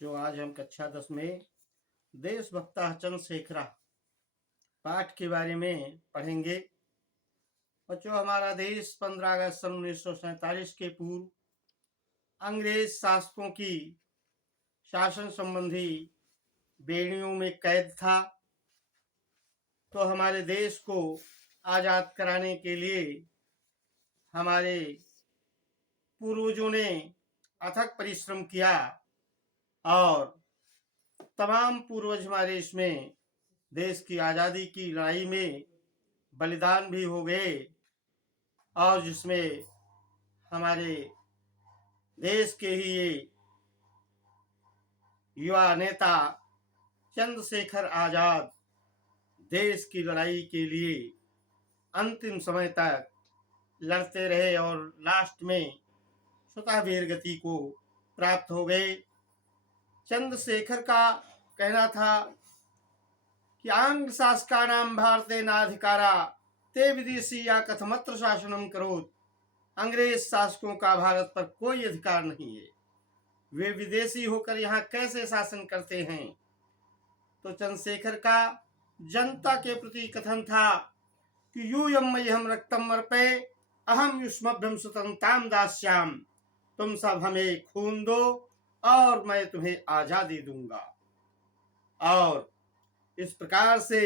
बच्चों, आज हम कक्षा 10 में देशभक्ता चंद्रशेखर पाठ के बारे में पढ़ेंगे। बच्चों, हमारा देश 15 अगस्त सन 1947 के पूर्व अंग्रेज शासकों की शासन संबंधी बेड़ियों में कैद था। तो हमारे देश को आज़ाद कराने के लिए हमारे पूर्वजों ने अथक परिश्रम किया और तमाम पूर्वज हमारे इसमें देश की आज़ादी की लड़ाई में बलिदान भी हो गए और जिसमें हमारे देश के ही ये युवा नेता चंद्रशेखर आज़ाद देश की लड़ाई के लिए अंतिम समय तक लड़ते रहे और लास्ट में स्वतः वीरगति को प्राप्त हो गए। चंद्रशेखर का कहना था कि आंग्ल शासकानां भारते नाधिकारा ते विदेशीया कथमत्र शासनम करोत। अंग्रेज शासकों का भारत पर कोई अधिकार नहीं है, वे विदेशी होकर यहाँ कैसे शासन करते हैं। तो चंद्रशेखर का जनता के प्रति कथन था कि यूयम मह्यम रक्तम अर्पे अहम युष्मभ्यम स्वतंत्रताम दास्याम। तुम सब हमें खून दो और मैं तुम्हें आजादी दूंगा। और इस प्रकार से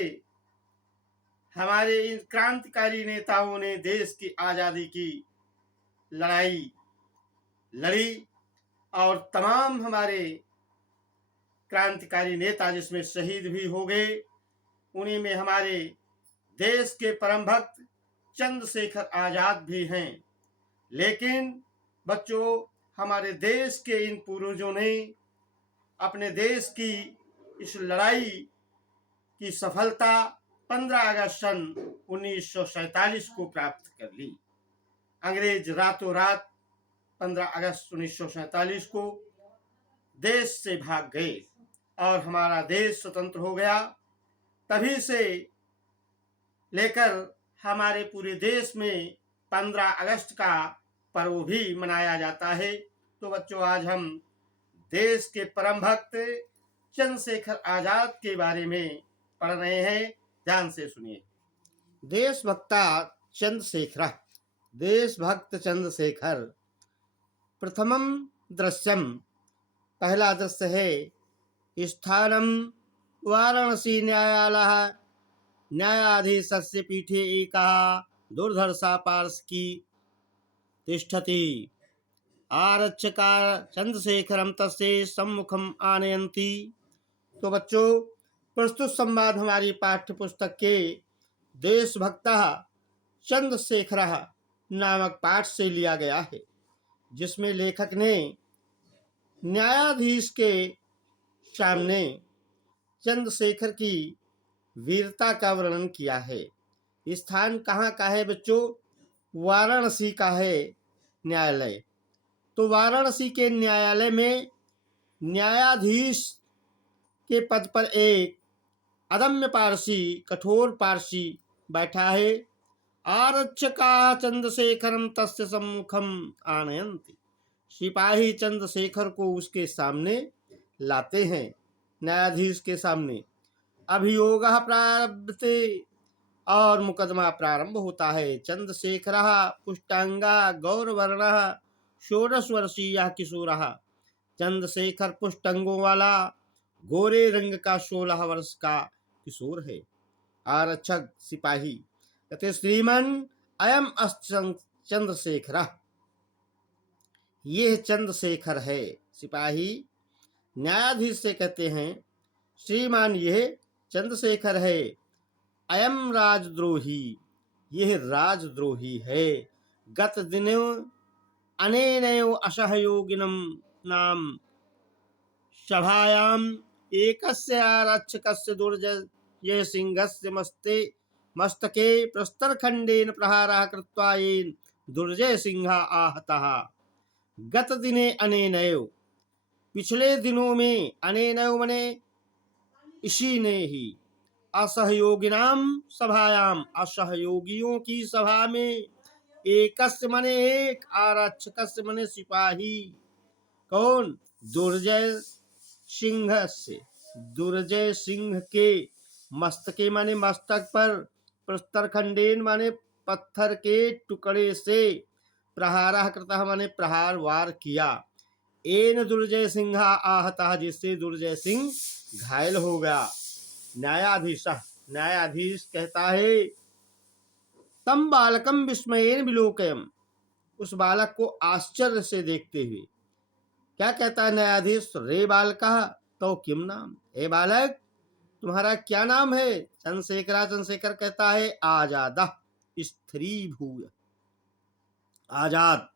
हमारे इन क्रांतिकारी नेताओं ने देश की आज़ादी की लड़ाई लड़ी और तमाम हमारे क्रांतिकारी नेता जिसमें शहीद भी हो गए, उन्हीं में हमारे देश के परम भक्त चंद्रशेखर आज़ाद भी हैं। लेकिन बच्चों, हमारे देश के इन पूर्वजों ने अपने देश की इस लड़ाई की सफलता 15 अगस्त सन 1947 को प्राप्त कर ली। अंग्रेज रातों रात 15 अगस्त 1947 को देश से भाग गए और हमारा देश स्वतंत्र हो गया। तभी से लेकर हमारे पूरे देश में 15 अगस्त का पर्व भी मनाया जाता है। तो बच्चों, आज हम देश के परम भक्त चंद्रशेखर आज़ाद के बारे में पढ़ रहे हैं। ध्यान से सुनिए। देशभक्ता चंद्रशेखर। देशभक्त चंद्रशेखर। प्रथमम दृश्यम। पहला दृश्य है स्थानम वाराणसी न्यायालय। न्यायाधीशस्य पीठे एकः दुर्धर्षा पार्श्वकी तिष्ठति। आरक्षका चंद्रशेखरम तस्य सम्मुखम आनयन्ति। तो बच्चों, प्रस्तुत संवाद हमारी पाठ्य पुस्तक के देशभक्ता चंद्रशेखर नामक पाठ से लिया गया है, जिसमें लेखक ने न्यायाधीश के सामने चंद्रशेखर की वीरता का वर्णन किया है। स्थान कहाँ का है बच्चों? वाराणसी का है न्यायालय। तो वाराणसी के न्यायालय में न्यायाधीश के पद पर एक अदम्य पारसी, कठोर पारसी बैठा है। आरक्षका चंद्रशेखरम तस्य सम्मुखम आनयन्ति। सिपाही चंद्रशेखर को उसके सामने लाते हैं, न्यायाधीश के सामने। अभियोग प्रारभते और मुकदमा प्रारंभ होता है। चंद्रशेखर पुष्टांगा गौरवर्ण 16 वर्षीय किशोर। चंद्रशेखर पुष्टांगों वाला गोरे रंग का 16 वर्ष का किशोर है। आरक्षक सिपाही कहते श्रीमन अयम अस्त चंद्रशेखर। यह चंद्रशेखर है। सिपाही न्यायाधीश से कहते हैं श्रीमान यह चंद्रशेखर है। अयम राजद्रोही, यह राजद्रोही है। गत दिनों अनेनैव असहयोगिनं नाम सभायाम एकस्य आरक्षकस्य दुर्जय सिंहस्य मस्तके प्रस्तरखंडेन प्रहारः कृत्वा येन दुर्जय सिंह आहतः। गत दिने अनेनैव, पिछले दिनों में, अनेनैव मने इसी ने ही, असहयोगिनाम सभायाम, असहयोगियों की सभा में, एकस्य मने एक, आरक्षकस्य मने सिपाही। कौन? दुर्जय सिंह से, दुर्जय सिंह के मस्तके माने मस्तक पर, प्रस्तर खंडेन माने पत्थर के टुकड़े से, प्रहारः कृतः माने प्रहार वार किया, एन दुर्जय सिंह आहता जिससे दुर्जय सिंह घायल हो गया। न्यायाधीश, न्यायाधीश कहता है तम बालकम विस्मयेन विलोकयम, उस बालक को आश्चर्य से देखते हुए क्या कहता है न्यायाधीश, रे बालका तो किम नाम, हे बालक तुम्हारा क्या नाम है। चंद्रशेखरा, चंद्रशेखर कहता है आजादा स्त्री भूय, आजाद।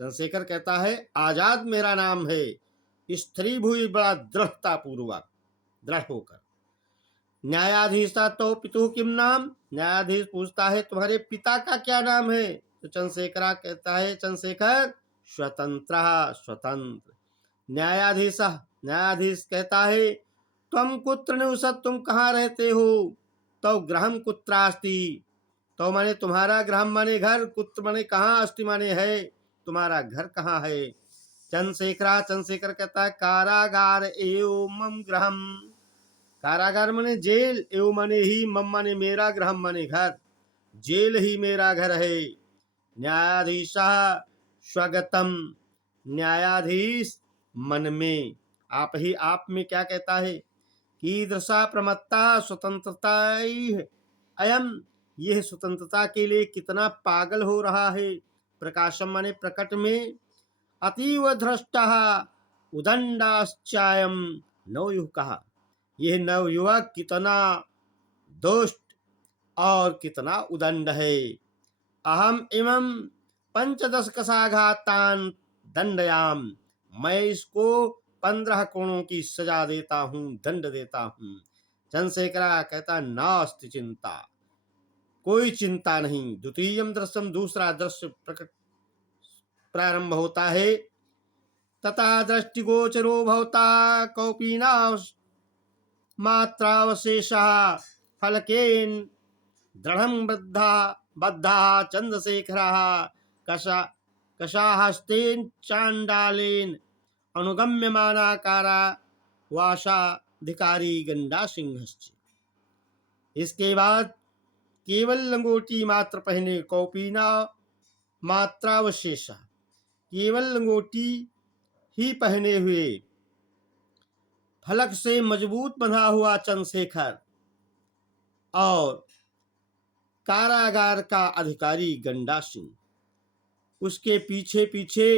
चंद्रशेखर कहता है आजाद मेरा नाम है, स्त्री भूय बड़ा दृढ़ता पूर्वक, दृढ़ होकर। न्यायाधीशा तो पितु किम नाम, न्यायाधीश पूछता है तुम्हारे पिता का क्या नाम है। तो चंद्रशेखरा कहता है चंद्रशेखर स्वतंत्र, स्वतंत्र। न्यायाधीश, न्यायाधीश कहता है त्वम कुत्र निवसत, तुम कहाँ रहते हो। तो गृहम कुत्रास्ति, तो माने तुम्हारा गृहम माने घर, कुत्र माने कहाँ, अस्ति माने है, तुम्हारा घर कहाँ है। चंद्रशेखरा, चंद्रशेखर कहता है कारागार एवं मम गृहम, कारागार माने जेल, एवं माने ही, मम माने मेरा, गृहम माने घर, जेल ही मेरा घर है। न्यायाधीशा स्वगतम, न्यायाधीश मन में, आप ही आप में क्या कहता है, कीदृशा प्रमत्ता स्वतंत्रता अयम, यह स्वतंत्रता के लिए कितना पागल हो रहा है। प्रकाशम माने प्रकट में, अतीव धृष्टा उदंडाश्चायम नवयुवक, यह नवयुवक कितना दुष्ट और कितना उदंड है। अहम इमं 15 कसाघातान दंडयाम, मैं इसको 15 कोणों की सजा देता हूँ, दंड देता हूँ। चंद्रशेखरा कहता नास्ति चिंता, कोई चिंता नहीं। द्वितीयम दृश्यम, दूसरा दृश्य प्रकट प्रारंभ होता है। तथा दृष्टिगोचरो भवता कौपीना मात्रावशेषः फलकेन दृढ़ं बद्धा चंद्रशेखरः कषाहस्तेन चांडालेन अनुगम्यमानाकारा वासाधिकारी गंडा सिंहश्च। इसके बाद केवल लंगोटी मात्र पहने, कौपीना मात्रावशेष, केवल लंगोटी ही पहने हुए, फलक से मजबूत बंधा हुआ चंद्रशेखर और कारागार का अधिकारी गंडा सिंह, उसके पीछे पीछे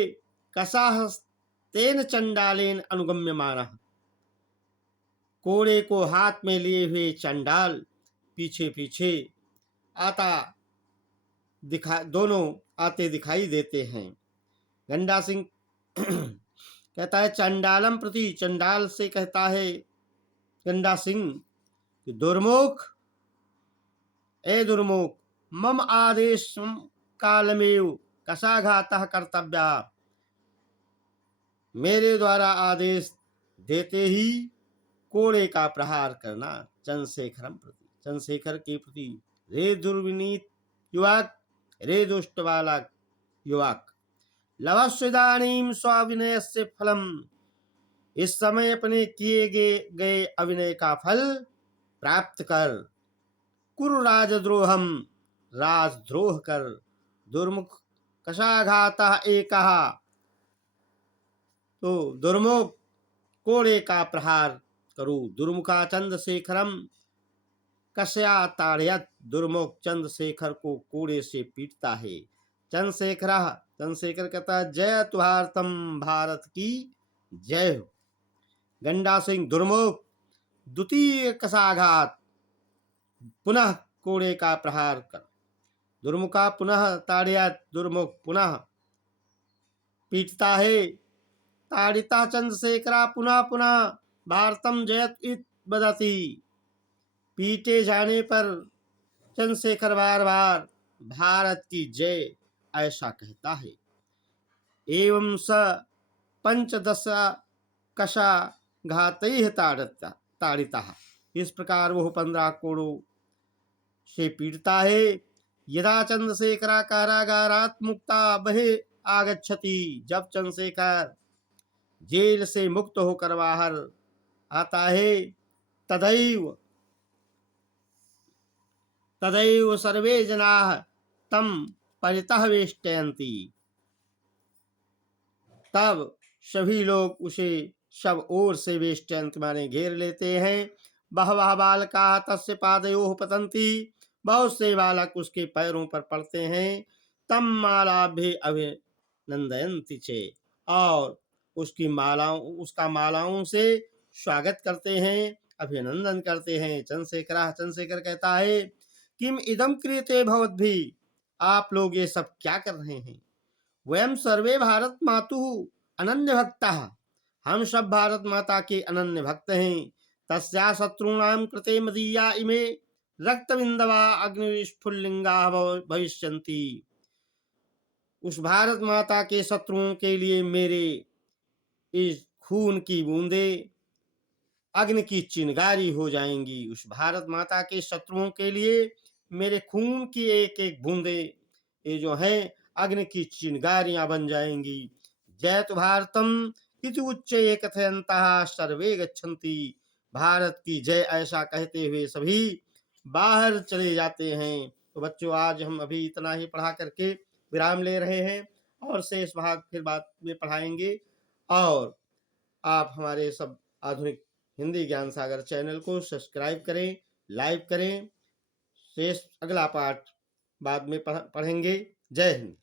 कसाहस्तेन चंडालेन अनुगम्यमानः, कोड़े को हाथ में लिए हुए चंडाल पीछे पीछे दोनों आते दिखाई देते हैं। गंडा सिंह कहता है चंडालम प्रति, चंडाल से कहता है गंडा सिंह कि दुर्मुख, ए दुर्मुख, मम आदेश कालमेव कसाघातः कर्तव्या, मेरे द्वारा आदेश देते ही कोड़े का प्रहार करना। चंद्रशेखरम प्रति, चंद्रशेखर के प्रति, रे दुर्विनीत युवक, रे दुष्ट बालक युवक, लभस्विदानीम स्वाभिनयस्य फलम, इस समय अपने किए गए अभिनय का फल प्राप्त कर। कुरु राजद्रोहम, राजद्रोह कर। दुर्मुख कषाघातः एकः, तो दुर्मुख कोड़े का प्रहार करो। दुर्मुखा चंद्रशेखरम कस्या ताड़यत, दुर्मुख चंद्रशेखर को कोड़े से पीटता है। चंद्रशेखर, चंद्रशेखर कहता है जय तुहारतम, भारत की जय हो। गंडा सिंह, दुर्मुख द्वितीय कसाघात, पुनः कोड़े का प्रहार कर। दुर्मुखा पुनः ताड़यत, दुर्मुख पुनः पीटता है। ताड़िता चंद्रशेखरा पुनः पुनः भारतम जयत इत बदती, पीटे जाने पर चंद्रशेखर बार बार भारत की जय ऐसा कहता है। एवं स 15 कषा घातैः ताड़िता, इस प्रकार वह 15 कोड़ों से पीटता है। यदा चंद्रशेखरा कारागारात् मुक्ता बहे आगच्छति, जब चंद्रशेखर जेल से मुक्त होकर बाहर आता है, तदैव तदैव सर्वे जनाः तं परितः वेष्टयन्ति। तब सभी लोग उसे सब ओर से वेष्टयन्ति माने घेर लेते हैं। बहवः बालकाः तस्य पादयोः पतन्ति, बहुत से बालक उसके पैरों पर पड़ते हैं। तम मालाभ्य अभिनंदयन्ति चे, और उसका मालाओं से स्वागत करते हैं, अभिनंदन करते हैं। चंद्रशेखर कहता है, किम इदम क्रियते भवद्भिः, आप लोग ये सब क्या कर रहे हैं। वयम सर्वे भारत मातुः अनन्य भक्तः, हम सब भारत माता के अनन्य भक्त हैं। तस्या शत्रूणां कृते मदीया इमे रक्तबिंदवा अग्निस्फुल्लिंगा भविष्यन्ति। उस भारत माता के शत्रुओं के लिए मेरे इस खून की बूंदे अग्नि की चिंगारी हो जाएंगी। उस भारत माता के शत्रुओं के लिए मेरे खून की एक एक बूंदे ये जो है अग्नि की चिंगारियां बन जाएंगी। जयतु भारतम इति उच्चये कथयन्तः सर्वे गच्छन्ति, भारत की जय ऐसा कहते हुए सभी बाहर चले जाते हैं। तो बच्चों, आज हम अभी इतना ही पढ़ा करके विराम ले रहे हैं, और शेष भाग फिर बाद में पढ़ाएंगे। और आप हमारे सब आधुनिक हिंदी ज्ञान सागर चैनल को सब्सक्राइब करें, लाइक करें। शेष अगला पाठ बाद में पढ़ेंगे। जय हिंद।